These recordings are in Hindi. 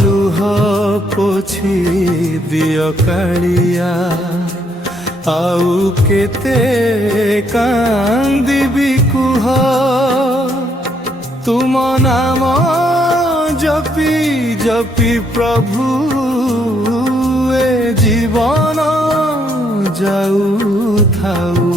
लुह पोछि दियो कालिया आउ केते कांदिबी कुह तुम नाम जपी जपी प्रभु ए जीवन जाऊ थाऊ।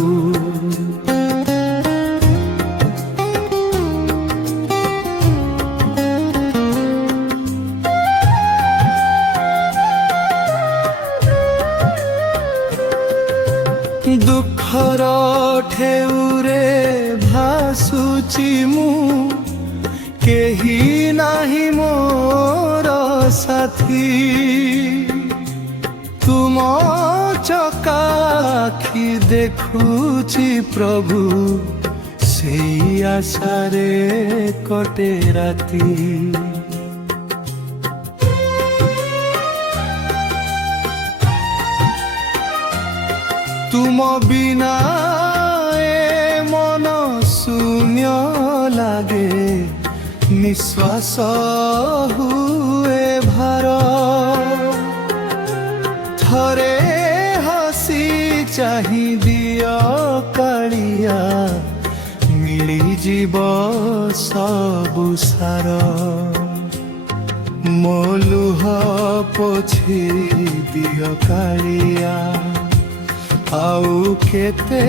दुखर ठेउरे भासुची मु केही नाही मोर साथी तुम चकाखी देखुची प्रभु सेई आशारे कटे राती। तुम बिना ए मन शून्य लागे निश्वास हुए भार थरे हसी चाहि दियो कालिया मिली जीव सबु सार मो लुह पोछि दियो कालिया आउ केते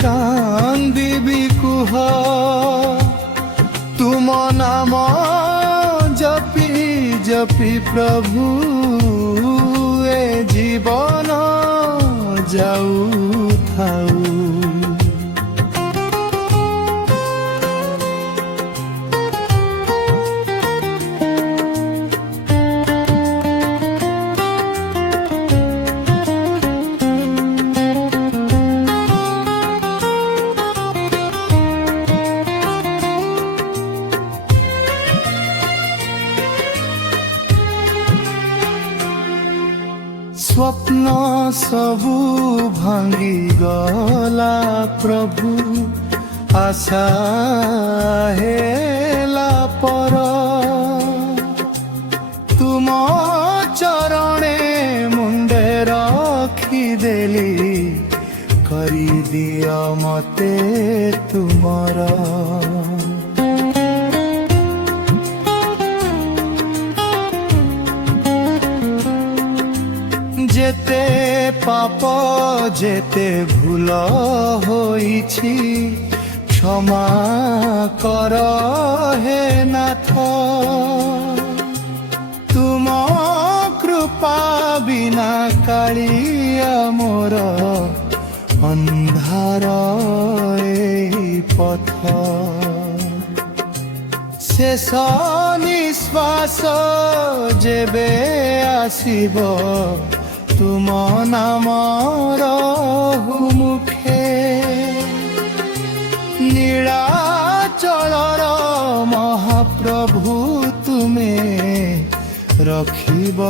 कांदिबी कुह तुम नाम जपी जपी प्रभु ए जीवन जाऊ थाऊ। स्वप्न सबु भांगी गला प्रभु आशा हेला पर तुम चरणे मुंडे रखी देली करी दियो मते तुमर। जेते पाप जेते भूल होइछि क्षमा कर हे नाथ तुम कृपा बिना कालिया मोर अंधार ए पथ शेष निश्वास जेबे आसीब तुम नाम रहु मुखे नीलाचलर महाप्रभु तुमे रखिब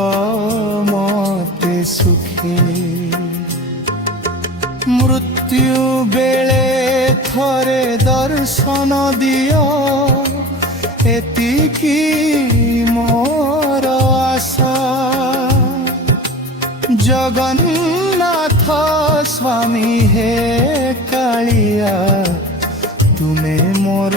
मते सुखे मृत्यु बेले थरे दर्शन दियो एतिकी मोर आशा जगन्नाथ स्वामी हे कालिया तुमे मोर